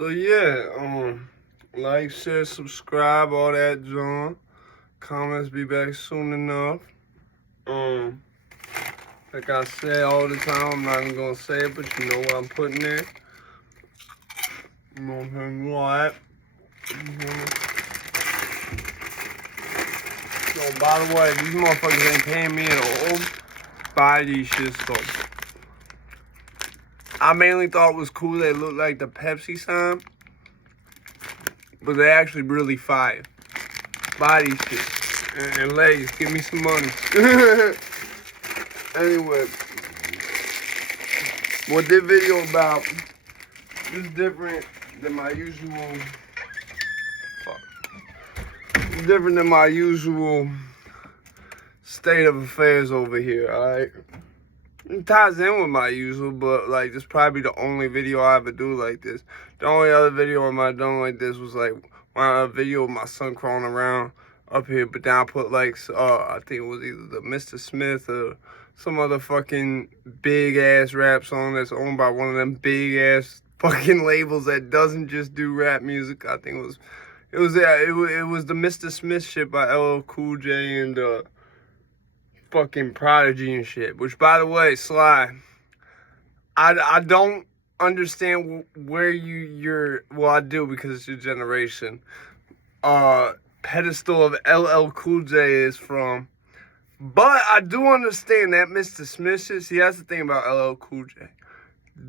So yeah, like, share, subscribe, all that junk. Comments be back soon enough. Like I say all the time, I'm not even gonna say it, but you know what I'm putting there. You know what I'm saying? What? So by the way, these motherfuckers ain't paying me at all. Buy these shits though. I mainly thought it was cool they looked like the Pepsi sign, but they actually really fire. Buy these shit. And ladies, give me some money. Anyway, what this video about is different than my usual. It's different than my usual state of affairs over here, alright? It ties in with my usual, but like this probably the only video I ever do like this. The only other video I might done like this was like a video of my son crawling around up here, but then I put like I think it was either the Mr. Smith or some other fucking big ass rap song that's owned by one of them big ass fucking labels that doesn't just do rap music. I think it was the Mr. Smith shit by LL Cool J and fucking Prodigy and shit. Which, by the way, Sly, I don't understand where you're well, I do because it's your generation. Pedestal of LL Cool J is from. But I do understand that Mr. Smith shit. See, that's the thing about LL Cool J.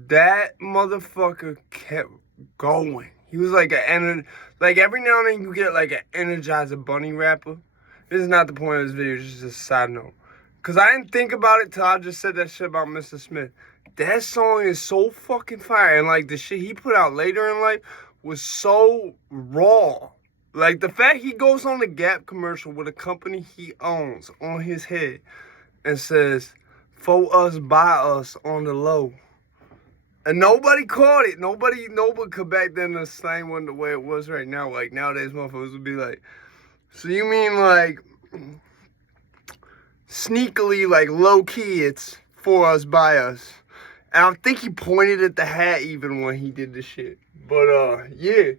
That motherfucker kept going. He was like like every now and then you get like an Energizer Bunny rapper. This is not the point of this video, it's just a side note. Cause I didn't think about it till I just said that shit about Mr. Smith. That song is so fucking fire. And like the shit he put out later in life was so raw. Like the fact he goes on the Gap commercial with a company he owns on his head and says, "For us, by us on the low." And nobody caught it. Nobody could back then the slang wasn't the way it was right now. Like nowadays motherfuckers would be like, so you mean like sneakily, like low key, it's for us, by us. And I think he pointed at the hat even when he did the shit. But yeah.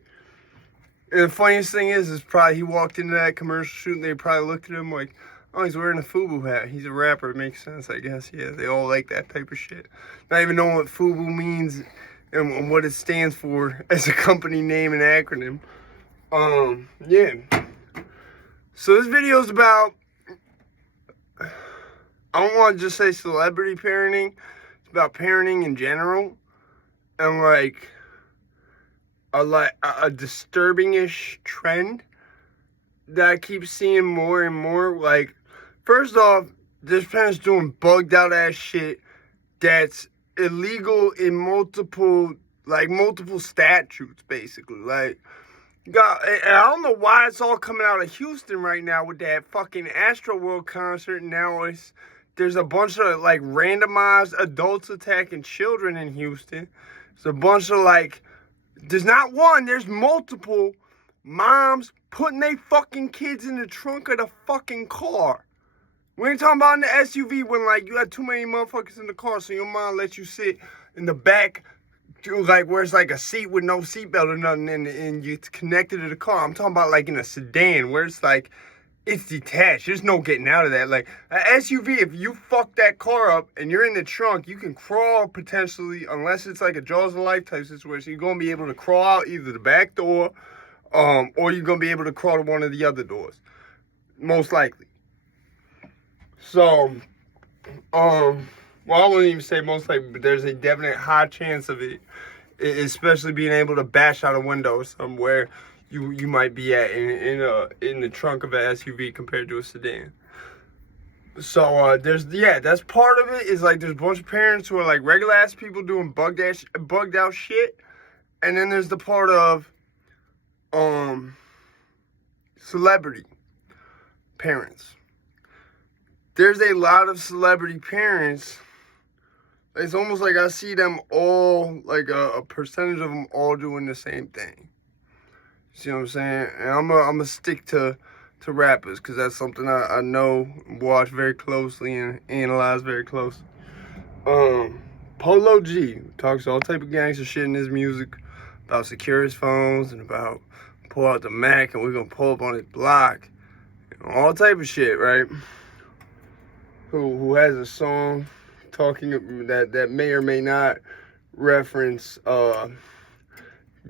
And the funniest thing is probably he walked into that commercial shoot and they probably looked at him like, oh, he's wearing a FUBU hat. He's a rapper. It makes sense, I guess. Yeah, they all like that type of shit. Not even knowing what FUBU means and what it stands for as a company name and acronym. Yeah. So this video is about, I don't want to just say celebrity parenting. It's about parenting in general. And like a disturbing-ish trend that I keep seeing more and more. Like, first off, this parents doing bugged out ass shit that's illegal in multiple statutes, basically. Like, I don't know why it's all coming out of Houston right now with that fucking Astro World concert. Now there's a bunch of like randomized adults attacking children in Houston. It's a bunch of like, there's not one, there's multiple moms putting their fucking kids in the trunk of the fucking car. We ain't talking about in the SUV when like you had too many motherfuckers in the car, so your mom lets you sit in the back, like where it's like a seat with no seatbelt or nothing, and it's connected to the car. I'm talking about like in a sedan where it's like it's detached. There's no getting out of that. Like an SUV, if you fuck that car up and you're in the trunk, you can crawl potentially, unless it's like a Jaws of Life type situation. You're gonna be able to crawl out either the back door, or you're gonna be able to crawl to one of the other doors, most likely. So, well, I wouldn't even say most likely, but there's a definite high chance of it, especially being able to bash out a window somewhere you might be at in the trunk of an SUV compared to a sedan. So that's part of it. Is like there's a bunch of parents who are like regular ass people doing bugged out shit, and then there's the part of celebrity parents. There's a lot of celebrity parents. It's almost like I see them all, like a percentage of them all doing the same thing. See what I'm saying? And I'm gonna stick to rappers because that's something I know, watch very closely and analyze very closely. Polo G talks all type of gangster shit in his music. about secure his phones and about pull out the Mac and we're gonna pull up on his block. All type of shit, right? Who has a song talking that may or may not reference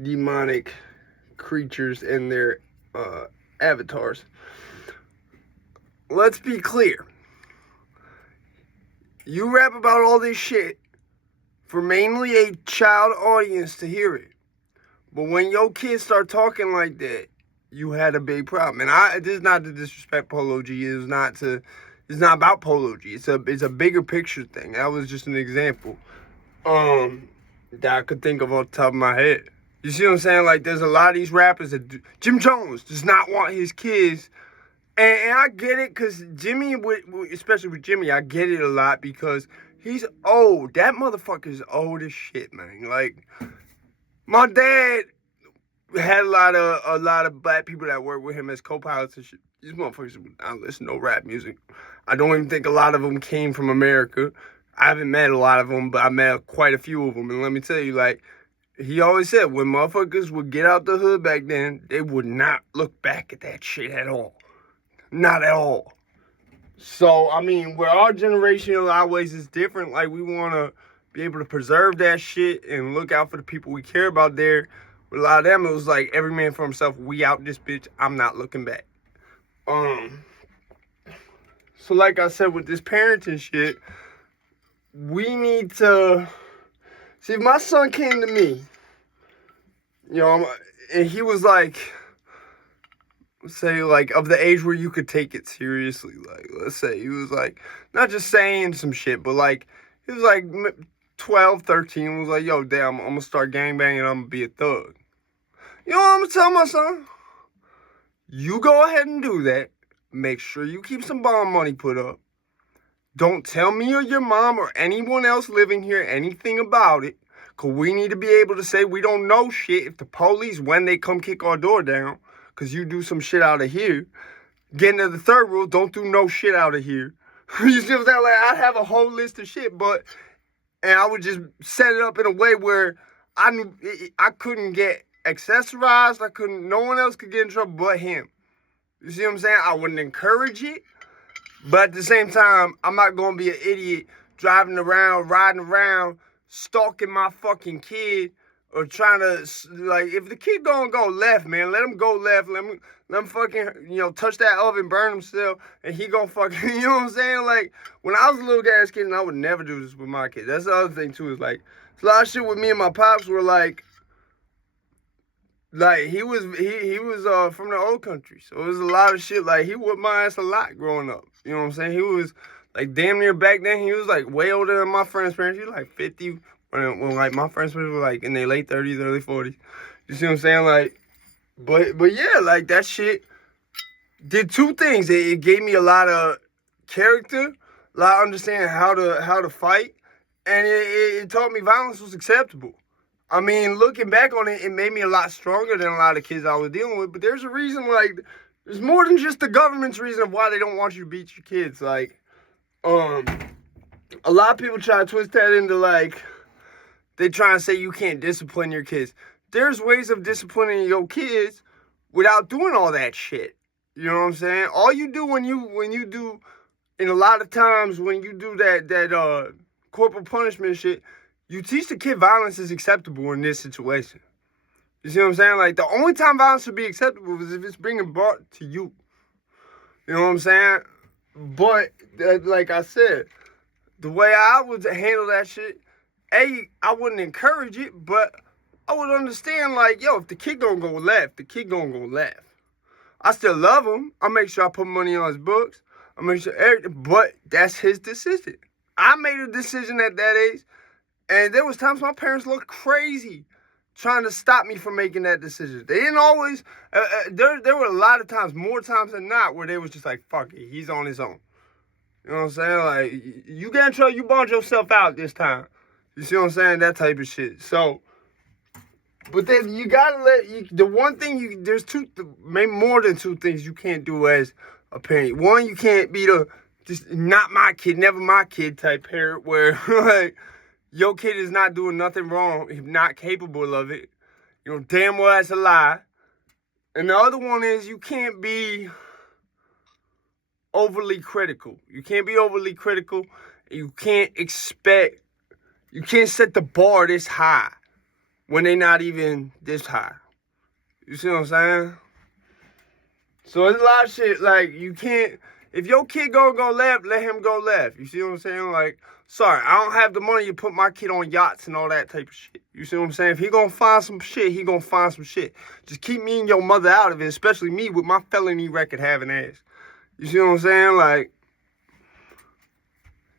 demonic creatures and their avatars. Let's be clear. You rap about all this shit for mainly a child audience to hear it. But when your kids start talking like that, you had a big problem. And this is not to disrespect Polo G. It's not about Polo G. It's a bigger picture thing. That was just an example that I could think of off the top of my head. You see what I'm saying? Like, there's a lot of these rappers that Jim Jones does not want his kids. And I get it, because Jimmy, especially with Jimmy, I get it a lot because he's old. That motherfucker's old as shit, man. Like, my dad had a lot of black people that work with him as co-pilots and shit. These motherfuckers don't listen to no rap music. I don't even think a lot of them came from America. I haven't met a lot of them, but I met quite a few of them. And let me tell you, like, he always said when motherfuckers would get out the hood back then, they would not look back at that shit at all. Not at all. So, I mean, where our generation in a lot of ways is different, like, we want to be able to preserve that shit and look out for the people we care about there. With a lot of them, it was like, every man for himself, we out this bitch, I'm not looking back. So like I said, with this parenting shit, we need to... See, if my son came to me, you know, and he was like... say, like, of the age where you could take it seriously. Like, let's say he was, like, not just saying some shit, but, like, he was, like, 12, 13, was like, yo, damn, I'm gonna start gangbanging, I'm gonna be a thug. You know what I'm gonna tell my son? You go ahead and do that. Make sure you keep some bond money put up. Don't tell me or your mom or anyone else living here anything about it, because we need to be able to say we don't know shit if the police, when they come kick our door down, because you do some shit out of here. Getting to the third rule, don't do no shit out of here. You see what I'm saying? Like, I'd have a whole list of shit, and I would just set it up in a way where I couldn't get accessorized. No one else could get in trouble but him. You see what I'm saying? I wouldn't encourage it, but at the same time, I'm not going to be an idiot driving around, riding around, stalking my fucking kid, or trying to, like, if the kid gonna go left, man, let him go left. Let him fucking, you know, touch that oven, burn himself, and he gonna fucking, you know what I'm saying? Like, when I was a little ass kid, and I would never do this with my kid. That's the other thing, too, is, like, a lot of shit with me and my pops were, like, he was from the old country. So it was a lot of shit, like, he whooped my ass a lot growing up. You know what I'm saying? He was, like, damn near back then, he was, like, way older than my friend's parents. He was, like, 50. When like, my friends were, like, in their late 30s, early 40s. You see what I'm saying? Like, but yeah, like, that shit did two things. It gave me a lot of character, a lot of understanding how to fight, and it taught me violence was acceptable. I mean, looking back on it, it made me a lot stronger than a lot of kids I was dealing with. But there's a reason, like, there's more than just the government's reason of why they don't want you to beat your kids. Like, a lot of people try to twist that into, like, they try to say you can't discipline your kids. There's ways of disciplining your kids without doing all that shit. You know what I'm saying? All you do when you do, and a lot of times when you do that corporal punishment shit, you teach the kid violence is acceptable in this situation. You see what I'm saying? Like, the only time violence should be acceptable is if it's being brought to you. You know what I'm saying? But, like I said, the way I would handle that shit, I wouldn't encourage it, but I would understand, like, yo, if the kid gonna go left, the kid gonna go left. I still love him. I make sure I put money on his books. I make sure everything, but that's his decision. I made a decision at that age, and there was times my parents looked crazy trying to stop me from making that decision. They didn't always, there were a lot of times, more times than not, where they was just like, fuck it, he's on his own. You know what I'm saying? Like, you get in trouble, you bond yourself out this time. You see what I'm saying? That type of shit. So, but then you gotta the one thing there's maybe more than two things you can't do as a parent. One, you can't be just not my kid, never my kid type parent where, like, your kid is not doing nothing wrong, if not capable of it. You know damn well that's a lie. And the other one is you can't be overly critical. You can't be overly critical. You can't set the bar this high when they're not even this high. You see what I'm saying? So there's a lot of shit, like, you can't, if your kid go left, let him go left. You see what I'm saying? Like, sorry, I don't have the money to put my kid on yachts and all that type of shit. You see what I'm saying? If he gonna find some shit, he gonna find some shit. Just keep me and your mother out of it, especially me with my felony record having ass. You see what I'm saying? Like,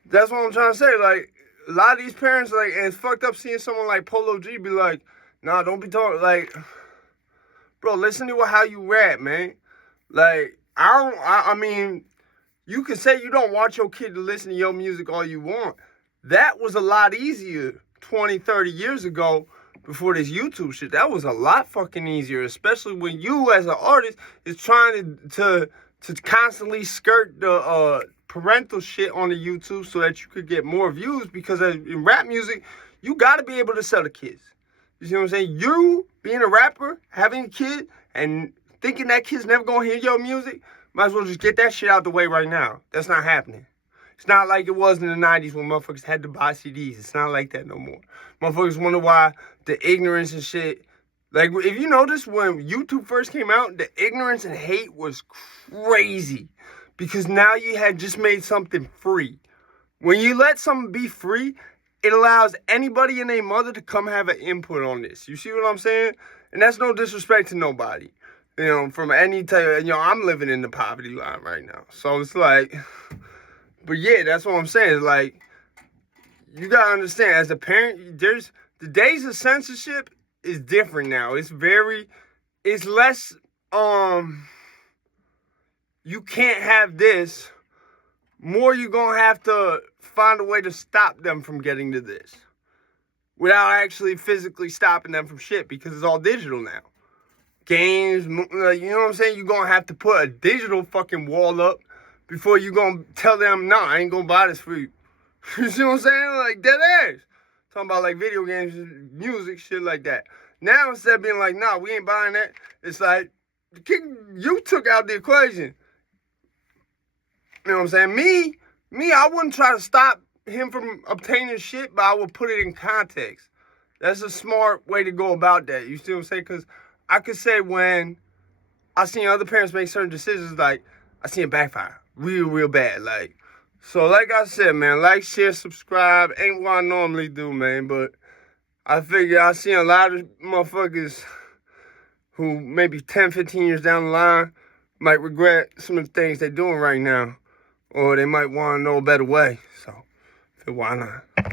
that's what I'm trying to say. Like, a lot of these parents, like, and it's fucked up seeing someone like Polo G be like, nah, don't be talking, like, bro, listen to how you rap, man. Like, I mean, you can say you don't want your kid to listen to your music all you want. That was a lot easier 20, 30 years ago before this YouTube shit. That was a lot fucking easier, especially when you as an artist is trying to constantly skirt the parental shit on the YouTube so that you could get more views, because in rap music, you got to be able to sell the kids. You see what I'm saying? You being a rapper, having a kid, and thinking that kid's never gonna hear your music, might as well just get that shit out the way right now. That's not happening. It's not like it was in the 90s when motherfuckers had to buy CDs. It's not like that no more. Motherfuckers wonder why the ignorance and shit. Like, if you notice, when YouTube first came out, the ignorance and hate was crazy. Because now you had just made something free. When you let something be free, it allows anybody and their mother to come have an input on this. You see what I'm saying? And that's no disrespect to nobody. You know, from any type, you know, I'm living in the poverty line right now. So it's like, but yeah, that's what I'm saying. It's like, you gotta understand, as a parent, the days of censorship is different now. It's less, you can't have this. More you're gonna have to find a way to stop them from getting to this without actually physically stopping them from shit, because it's all digital now. Games, you know what I'm saying? You're going to have to put a digital fucking wall up before you're going to tell them, nah, I ain't going to buy this for you. You see what I'm saying? Like, dead ass. Talking about, like, video games, music, shit like that. Now, instead of being like, nah, we ain't buying that, it's like, you took out the equation. You know what I'm saying? Me, I wouldn't try to stop him from obtaining shit, but I would put it in context. That's a smart way to go about that. You see what I'm saying? Because I could say when I seen other parents make certain decisions, like, I seen it backfire real bad. Like, so like I said, man, like, share, subscribe. Ain't what I normally do, man. But I figure I seen a lot of motherfuckers who maybe 10, 15 years down the line might regret some of the things they're doing right now. Or they might want to know a better way. So, why not?